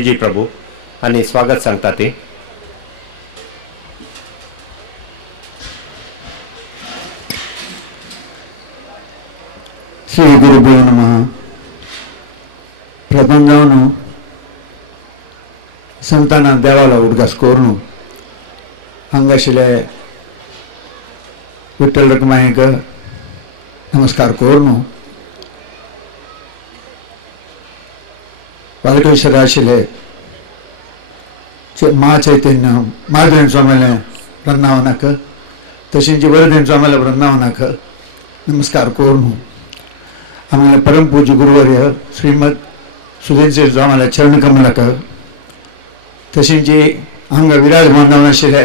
जी प्रभू आणि स्वागत सांगता ते श्री गुरुभ्यो नमः. प्रथम जाऊन संतांना देवाला उडगास कोरून हांगाशिले विठ्ठल रखुमायेक नमस्कार कोरून वालकेश्वर आशिले महाचैतन्य महादेवन स्वामीले वृंदावनाक तशेंच वरदेवन स्वामीले वृंदावनाक नमस्कार कोरून आम्हाला परमपूज्य गुरुवर्य श्रीमद सुधीर स्वामीला चरणकमलाक तशेंच हांगा विराजमान जावन आशिल्ले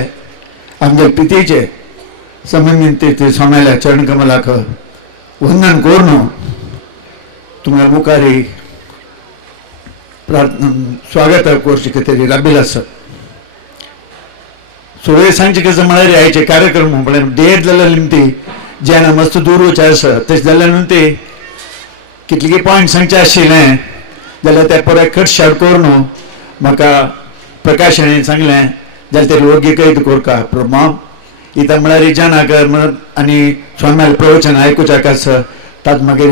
आमच्या पितेचे संबंधीत ते स्वामीला चरणकमलाक वंदन करून तुमच्या मुखारी प्रार्थना स्वागत करची तरी राबिल आसा. सुरय सांगचे कसं म्हणाले आयचे कार्यक्रम म्हळ्यार डेट जाल्यार निमती जेन्ना मस्त दूर वचचें आसा तशें जाल्यार न्हू ते कितले पॉयंट सांगचे आशिल्लें जाल्यार ते परत कट शार्ट करून म्हाका प्रकाशान सांगलें जाल्यार ते योग्य कैद कोरका प्रमाण इथं म्हळ्यार जाणाक आनी स्वाम्याल प्रवचन आयकुच्याक आसा तात मागीर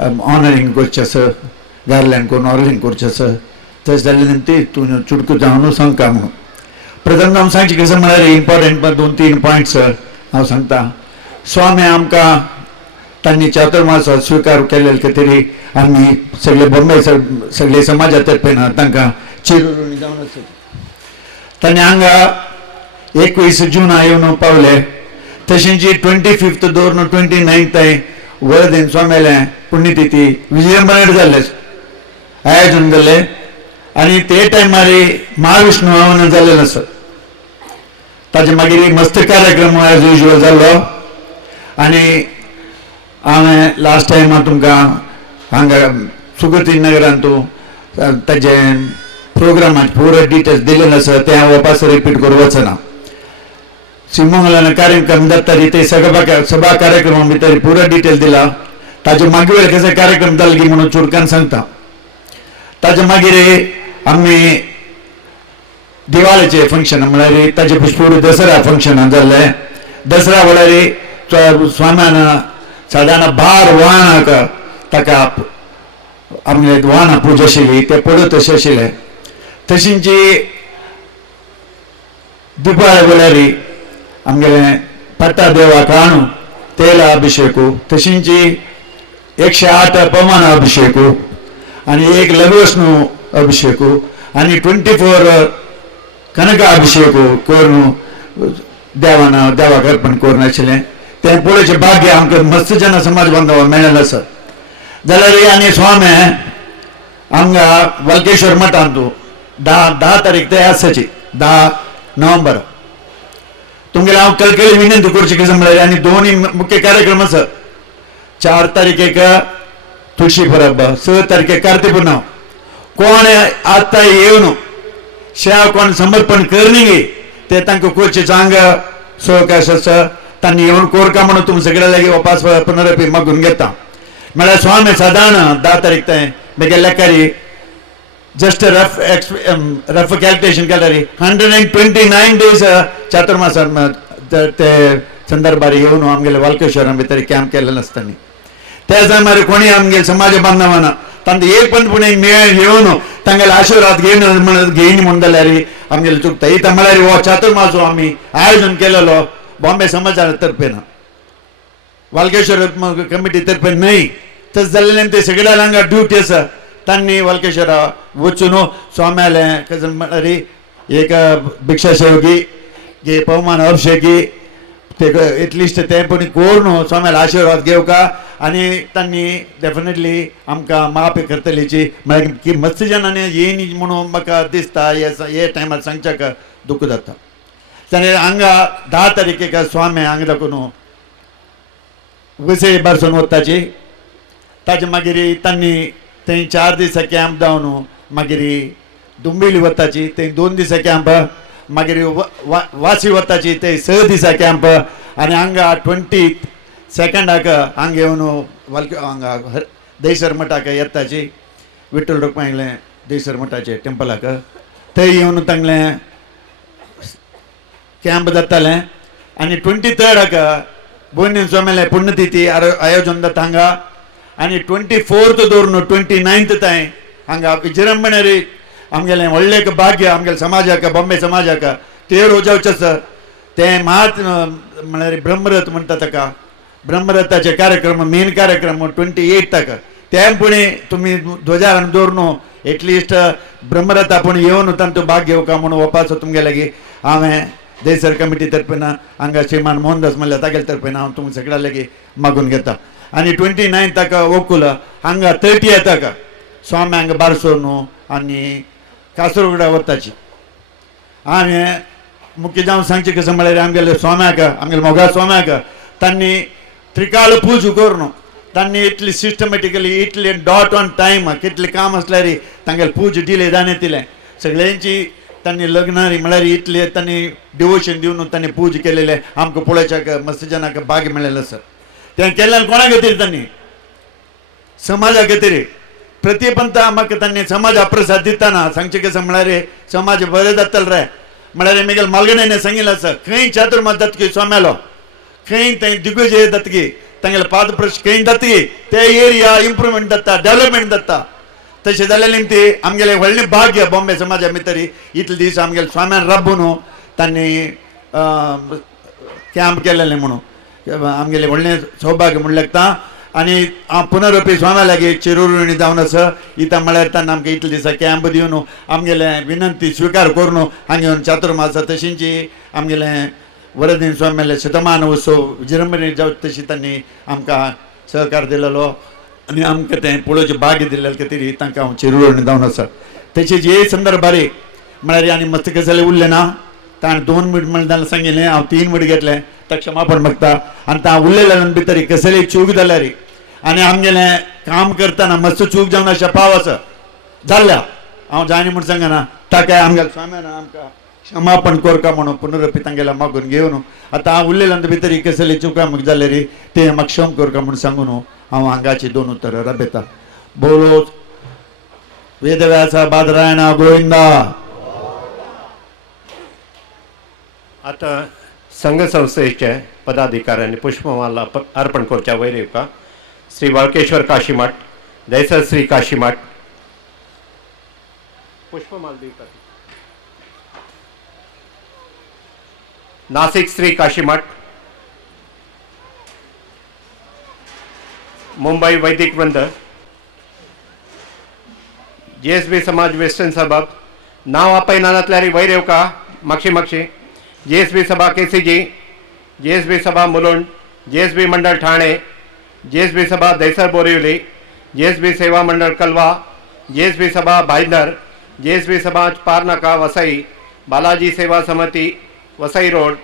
ऑनरिंग करचें आसा गार्लँड करून ऑर्लिंग करचें आसा तशें जाल्यार ते तूं चुडको जावन सांगता म्हणून प्रथम हांव सांगचें कसं म्हळ्यार इम्पॉर्टंट 2-3 पॉयंट्स हांव सांगता. स्वामी आमकां तांणी चातुर्मास स्वीकार केलेले तरी आमी सगळे बॉम्बे सगळे समाजा तर्फेन तांकां चिरून जावन आसा. तांणी हांगा 21 जून येवन पावले तशेंच 25 दवरून 29 वरदेन स्वामेले पुण्यतिथी विजृंभणेर जाल्ले आयोजन जाल्ले आनी ते टायमार महाविष्णू हवन जाल्लें आसा. ताजे मागीर मस्त कार्यक्रम एज युजल जाल्लो आनी हांवें लास्ट टायम तुमकां हांगा सुगती नगरांत ताजे प्रोग्रामाचे पुरो डिटेल्स दिलेले आसा ते हांव वापस रिपीट करूं वचना. शिवमंगलान कार्यक्रम जाता ते सभा कार्यक्रम भितर पुरो डिटेल दिला. ताजे मागीर कशे कार्यक्रम जाले की म्हणून चुडकान सांगता. ताजे मागीर आमी दिवाळेचे फंक्शन म्हळ्यार ताजे पुरो दसरा फंक्शन जाल्ले. दसरा म्हळ्यार स्वाम्यान सादारण भार वाहनाक ताका आमगे वाहनां पुजा आशिल्ली ते पडत तशें आशिल्लें. तशेंच दिपाळे म्हळ्यार आमगेले पट्टा देवाक आणू तेल अभिषेकू तशेंच 108 पवन अभिषेकू आनी 1 लघुष्णू अभिषेकू आनी 24 कनक अभिषेकू करून देवाक अर्पण करून आशिल्लें. तें पळोवचें भाग्य आमकां मस्त जन समाज बांधव मेळ्ळेलें आसा. जाल्यार आनी स्वामी हांगा वल्केश्वर मठांत 10 तारीख ते आसाची 10 नोव्हेंबर तुमगेले हांव कळकळी विनंती करची कशें म्हळ्यार आनी 2 मुख्य कार्यक्रम आसा. 4 तारखेक तुळशी परब 6 तारखेक कार्तिक पुर्णिमा. कोण आतां येवन शेव कोण समर्पण करनी ते तांकां करचें हांगा सहकाश आसा. तांणी येवन कोरका म्हणून तुम सगळ्या लागीं वापस पुनरपी मागून घेता. म्हळ्यार स्वामी सादारण 10 तारीख ते म्हगे लेखारी जस्ट रफ कॅल्क्युलेशन केल्यार 129 डेज चातुर्मास ते संदर्भार येवन आमगेले वालकेश्वरा भितर कॅम्प केलेले आसतना त्या टायमार कोणी आमगे समाज बांधवाना तांकां एक पंतपणे येवन तांगेले आशिर्वाद घेवन म्हणून जाल्यार आमगेले चुकता. इथं म्हळ्यार हो चातुर्मास आमी आयोजन केलेलो बॉम्बे समाजा तर्फेन वालकेश्वर कमिटी तर्फेन न्हय. तशें जाल्लें ते सगळ्या हांगा ड्युटी आसा. तांणी वालकेश्वरा वचून स्वाम्याले कशें म्हळ्यार एक भिक्षा सेवकी गे पवमान अभिषेकी ते एटलिस्ट ते पण करून स्वाम्याला आशिर्वाद घेवका आनी तांणी डेफिनेटली आमकां माफी करतलीची म्हळ्यार की मस्त जनांनी येयनी म्हणून म्हाका दिसता हे टायमार सांगच्याक दूख जाता. जाल्यार हांगा 10 तारखेक स्वामी हांगा दाखोवन वसई बारसून वताची. ताजे मागीर तांणी थंय 4 दीस कॅम्प जावन मागीर दुंबिली वताची थंय 2 दीस कॅम्प मागीर वासी वताची थंय 6 दीस कॅम्प आनी हांगा 22 हांगा येवन हांगा दहीसर मठाक येताची विठ्ठल रुक्माईले देसर मठाचे टेंपलाक थंय येवन तांगलें कॅम्प जातालें आनी 23rd बोयनीन सोमेलें पुण्यतिथी आयोजन जाता हांगा आनी 24th दवरून 29th ताईं हांगा विजृंभणेरी आमगेलें व्हडलें भाग्य आमगेल्या समाजाक बॉम्बे समाजाक तेर उजवचें तें मात म्हळ्यार ब्रह्मरथ म्हणटा ताका ब्रह्मरथाचे कार्यक्रम मेन कार्यक्रम 28th तें पुणे तुमी ध्वजा दवरून एटलिस्ट ब्रह्मरथ आपूण येवन तांचो भाग घेवका म्हणून वपाचो तुमगे लागीं हांवें देसर कमिटी तर्फेन हांगा श्रीमान मोहनदास मल्ल्या तागेले तर्फेन हांव तुमकां सगळ्या लागीं मागून घेता आनी 29th ओकूल हांगा 30th स्वाम्यांक बारसो न्हू आनी कासरगोडा वताची हांवें मुख्य जावन सांगचें कशें म्हळ्यार आमगेले स्वाम्याक आमगेले मोगा स्वाम्याक तांणी त्रिकाल पूज करून तांणी इतली सिस्टमॅटिकली इतली डॉट ऑन टायम कितलें काम आसल्यार तांगेलें पूज डिले जायनातिलें सगळ्यांची तांणी लग्नारी म्हळ्यार इतले तांणी डिवोशन दिवन तांणी पूज केलेलें आमकां पळोवच्याक मस्त जनाक भाग्य मेळ्ळेलें आसा तें केल्लें कोणा खातीर तांणी समाजा खातीर प्रतिपंत म्हाका तांणी समाज अप्रसाद दितना सांगचें कशें म्हळ्यार समाज बरें जातलो रे म्हळ्यार म्हगेल मालगणेन सांगिल्लें आसा खंय चातुर्मास जातकी सोमेलो खंय थंय दिग्विजय जातकी तांगेले पादप्रश खंय जातकी ते एरिया इम्प्रुवमेंट जाता डेव्हलपमेंट जाता तशें जालें निमती आमगेलें व्हडलें भाग्य बॉम्बे समाजा भितर इतले दीस आमगेले स्वाम्यान राबून तांणी कॅम्प केलेलें म्हणून आमगेलें व्हडलें सौभाग्य म्हणलें ता आनी हांव पुनरपी स्वाम्या लागीं चिरुणी जावन आसा इता म्हळ्यार ताणें आमकां इतले दिसा कॅम्प दिवन आमगेलें विनंती स्विकार करून हांगा येवन चातुर्मास तशींची आमगेलें वरदीन स्वाम्याले शतमान उत्सव विजृंभणे जावचे तशी तांणी आमकां सहकार दिलेलो आनी आमकां तें पळोवचें भाग्य दिलेले खातीर तांकां हांव चिरुणी जावन आसा तशेंच हे संदर्भार म्हळ्यार आनी मस्त गजाली उरलें ना ताणें 2 मिनट म्हणल्यार सांगिल्लें हांव 3 मिनट घेतलें ताका क्षमापण मागता आनी ता उरलेल्या भितर कसली चूक जाल्यार आनी आमगेलें काम करतना मस्त चूक जावन अशें पाव आसा जाल्ल्या हांव जायना म्हूण सांगना ताका आमगेल्या स्वाम्यान आमकां क्षमापण करता म्हणून पुनरपी तांगेल्या मागून घेवन आतां हांव उरलेल्या भितर कसली चुका म्हाका जाल्यार ते म्हाका क्षम करता म्हणून सांगून हांव हांगाची 2 उतरां राबयता बोलो वेदव्यासा बादरायणा गोविंदा आता संघ संस्थेचे पदाधिकाऱ्यांनी पुष्पमाला अर्पण करच्या वयर येवका श्री वळकेश्वर काशीमठ दैसर श्री काशीमठ पुष्पमाल दिवता नासिक श्री काशीमठ मुंबई वैदिक वृंद JSB समाज वेस्टर्न सबब नाव आपयनातल्यारी वयर येवका मागशी JSB सभा KCG JSB सभा मुलुंड JSB मंडल ठाणे JSB सभा दैसर बोरिवली JSB सेवा मंडल कलवा JSB सभा भाईंदर JSB समाज पारनाका वसई बालाजी सेवा समिति वसई रोड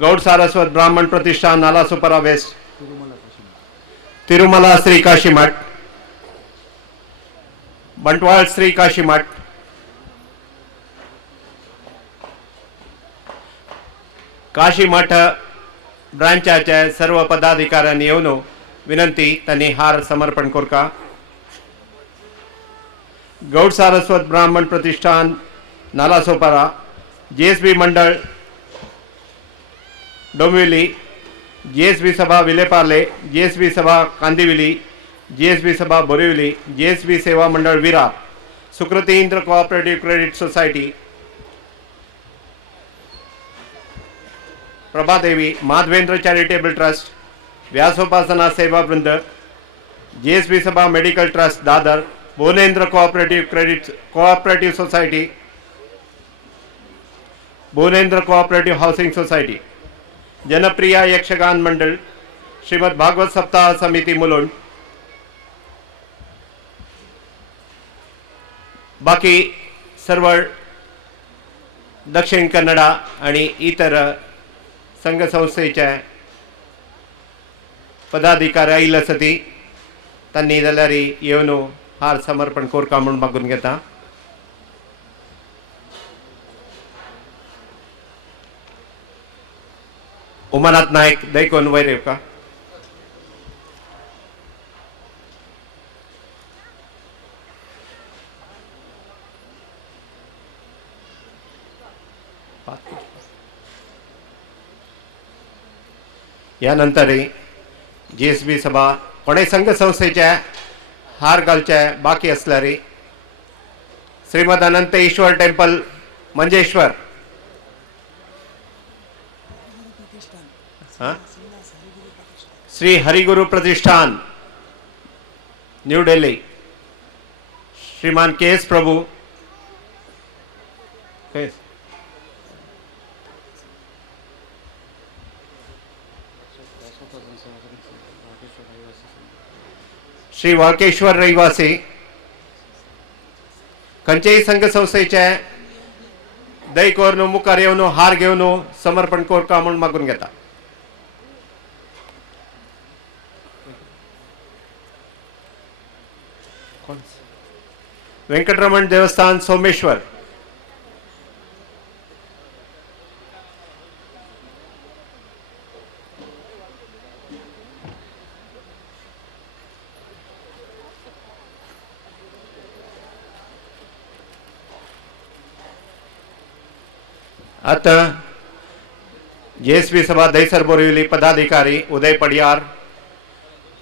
गौड़ सारस्वत ब्राह्मण प्रतिष्ठान नालासोपारा वेस्ट तिरुमला श्री काशीमठ बंटवाल श्री काशीमठ काशीमठ ब्रांचाचे सर्व पदाधिकाऱ्यांनी येवन विनंती त्यांनी हार समर्पण करका गौड़ सारस्वत ब्राह्मण प्रतिष्ठान नालासोपारा JSB मंडल डोंबिवली JSB सभा विलेपार्ले JSB सभा कांदिवली JSB सभा Borivali JSB Seva Mandal Virar Sukriti Indra cooperative credit society Prabhadevi Madhavendra charitable trust Vyasopasana Seva Vrund JSB Sabha medical trust Dadar Bhuvanendra cooperative society Bhuvanendra cooperative housing society Janapriya Yakshagana Mandal Shrimad Bhagavata Saptaha Samiti Mulund बाकी सर्व दक्षिण कन्नडा आणि इतर संघ संस्थेचे पदाधिकारी आयिल्ले आसती त्यांनी जाल्यार येवन हार समर्पण कोरका म्हणून मागून घेता उमानाथ नायक दैकोन वयर येवका यानंतर JSB सभा कोणे संघ संस्थेच्या हार घालचे बाकी असल्यारी श्रीमद अनंत ईश्वर टेम्पल मंजेश्वर श्री हरिगुरु प्रतिष्ठान न्यू दिल्ली श्रीमान KS प्रभु श्री वाळकेश्वर रहिवासी खंयचेय संघ संस्थेचे दही कोरन मुखार येवन हार घेवन समर्पण कोरका म्हणून मागून घेता. वेंकटरमण देवस्थान सोमेश्वर आता JSB सभा दहिसर बोरिवली पदाधिकारी उदय पडियार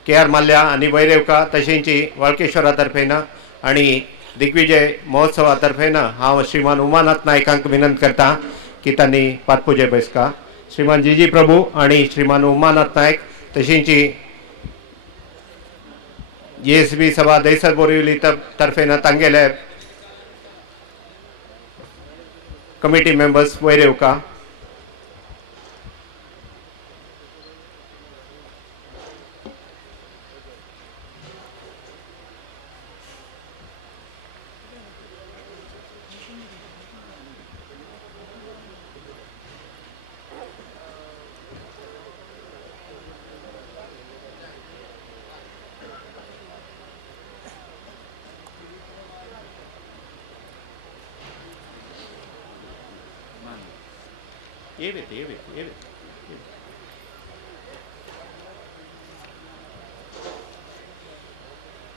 KR माल्या आणि वैरेवका तशेंची वाळकेश्वरातर्फेन आणि दिग्विजय महोत्सवातर्फेन हांव श्रीमान उमानाथ नायकांक विनंती करता की तांणी पातपुजे बसका. श्रीमान जीजी प्रभू आणि श्रीमान उमानाथ नायक तशेंची JSB सभा दहिसर बोरिवली तर्फेन तांगेले कमिटी मेंबर्स वैरेवका.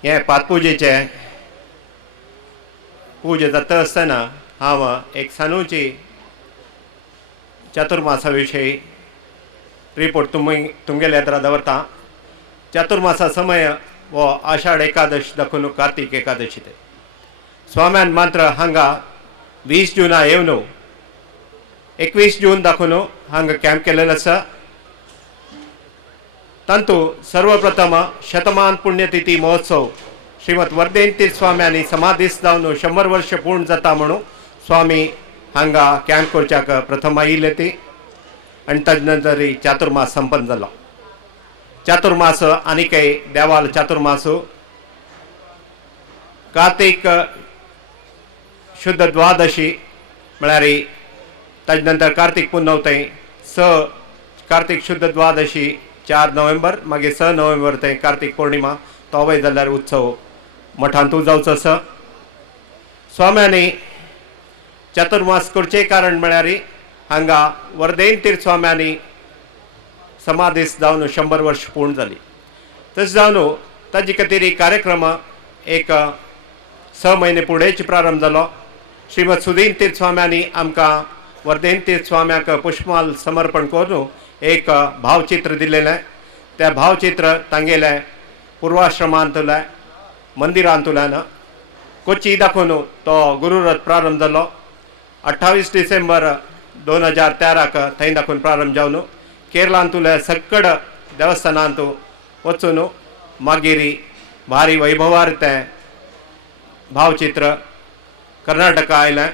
हे पातपुजेचे पूजे जाता आसतना हांव एक सानूची चातुर्मासा विशयी रिपोर्ट तुमगेल्या येद्रा दवरता. चातुर्मासा समय वो आषाढ एकादश दाखून कार्तिक एकादशी ते स्वाम्यान मात्र हांगा 20 जूना येवन 21 जून दाखून हांगा कॅम्प केलेलो आसा. तांतू सर्वप्रथम शतमान पुण्यतिथी महोत्सव श्रीमद वर्देन तीर्थ स्वाम्यांनी समाधीस जावन 100 वर्ष पूर्ण जाता म्हणून स्वामी हांगा कॅम्प करच्याक प्रथम आयिल्ले ती आनी ताजे नंतर चातुर्मास संपन्न जालो. चातुर्मास आनीकय देवाल चातुर्मास कार्तिक शुद्ध द्वादशी म्हळ्यार ताजे नंतर कार्तिक पुनव थंय कार्तिक शुद्ध द्वादशी 4 नोव्हेंबर मागीर 6 नोव्हेंबर थंय कार्तिक पौर्णिमा तोवय जाल्यार उत्सव मठांत जावचो आसा. स्वाम्यांनी चातुर्मास करचे कारण म्हळ्यार हांगा वर्देन तीर्थ स्वाम्यांनी समाधीस जावन 100 वर्ष पूर्ण जाली. तशें जावन ताजे खातीर कार्यक्रम एक 6 म्हयने फुडेंच प्रारंभ जालो. श्रीमद सुदीन तीर्थ स्वाम्यांनी आमकां वर्देन तीर्थ स्वाम्याक पुष्पमाल समर्पण करून एक भावचित्र दिलेलें. त्या भावचित्र तांगेले पूर्वाश्रमांतल्या मंदिरांतल्यान कोची दाखोवन तो गुरुरथ प्रारंभ जालो. 28 डिसेंबर 2013 थंय दाखोवन प्रारंभ जावन केरळांतल्या सक्कड देवस्थानांत वचून मागीर भारी वैभवार तें भावचित्र कर्नाटका आयलें.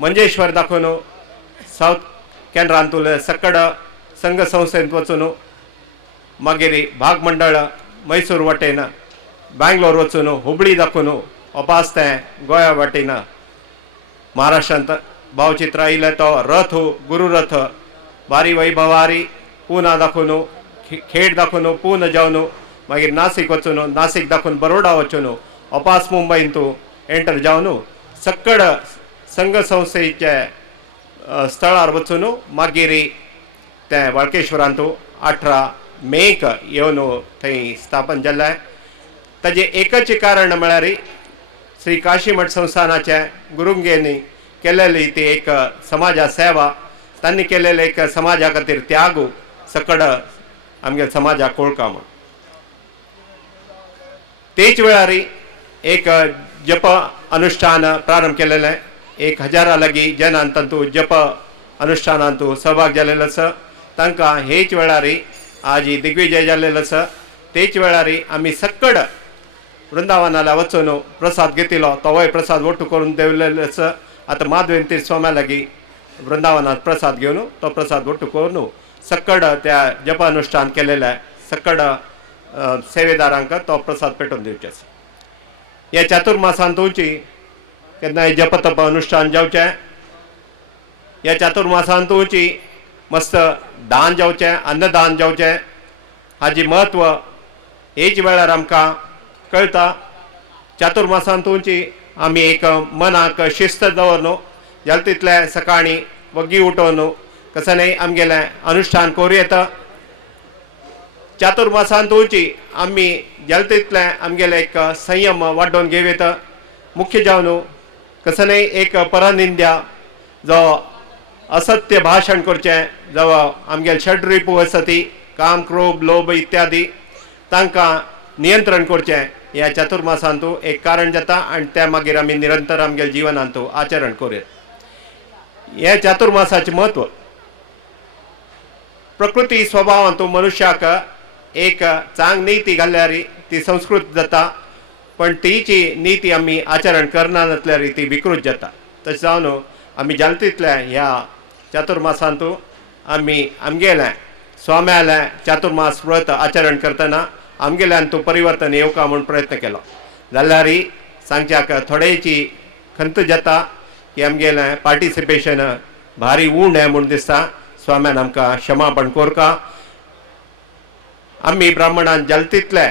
मंजेश्वर दाखोवन सावथ केंद्रांतल्या सक्कड संघ संस्थेंत वचून मागीर भाग मंडळ मैसूर वाटेन बँगलोर वचून हुबळी दाखोवन वापस तें गोंया वाटेन महाराष्ट्रांत भावचित्र आयिल्लें. तो रथ गुरुरथ भारी वैभवारी पुना दाखोवन खेड दाखोवन पुना जावन मागीर नाशिक वचून नाशिक दाखोवन बरोडा वचून वापस मुंबईंत एंटर जावन सक्कड संघ संस्थेचे स्थळार वचून मागीर ते वाळकेश्वरांत 18 मेक येवन थंय स्थापन जाल्लें. ताजें एकच कारण म्हळ्यार श्री काशी मठ संस्थानाचे गुरुंगेनी केलेली ती एक समाजा सेवा त्यांनी केलेले एक समाजा खातीर त्याग सकड आमगे समाजाक कळका म्हण तेच वेळार एक जप अनुष्ठान प्रारंभ केलेले 1000 लागीं जनान तंतू जप अनुष्ठानांतू सहभाग जाल्लेलो आसा तांकां हेच वेळार आज ही दिग्विजय जाल्लेलो आसा तेच वेळार आमी सकड वृंदावनाला वचून प्रसाद घेतिलो तोवय प्रसाद वट्टू करून देवलेलो आसा आतां माधवेंतीर स्वाम्या लागीं वृंदावनात प्रसाद घेवन तो प्रसाद वट्टू करून सकड त्या जप अनुष्ठान केलेले सकड सेवेदारांक तो प्रसाद पेटोवन दिवचे आसा ह्या चातुर्मासांतूची केन्नाय जप तप अनुष्ठान जावचें ह्या चातुर्मासांतूची मस्त दान जावचें अन्नदान जावचें हाजी म्हत्व हेच वेळार आमकां कळटा चातुर्मासांतूची आमी एक मनाक शिस्त दवरून जाल तितले सकाळीं वग्गी उठोवन कसनय आमगेलें अनुष्ठान करूं येता चातुर्मासांतूची आमी जाल तितलें आमगेलें एक संयम वाडोवन घेवं येता मुख्य जावन कसनय एक परनिंद्या जो असत्य भाशण करचें जो आमगेले षड्रिपू आसा ती काम क्रोध लोभ इत्यादी तांकां नियंत्रण करचें ह्या चातुर्मासांतू एक कारण जाता आनी त्या मागीर आमी निरंतर आमगेल्या जिवनांतू आचरण करूं हे चातुर्मासाचें म्हत्व प्रकृती स्वभावांतू मनशाक एक चांग नीती घाल्ल्यार ती संस्कृत जाता पण तीची नीती आमी आचरण करना जाल्यार ती विकृत जाता तशें जावन आमी जाल तितल्या ह्या चातुर्मासांतू आमी आमगेलें स्वाम्यालें चातुर्मास व्रत आचरण करतना आमगेल्यान तूं परिवर्तन येवका म्हूण प्रयत्न केलो जाल्यार सांगच्याक थोडेची खंत जाता की आमगेलें पार्टिसिपेशन भारी उण हें म्हूण दिसता स्वाम्यान आमकां क्षमापण कोरका आमी ब्राह्मणान जाल तितलें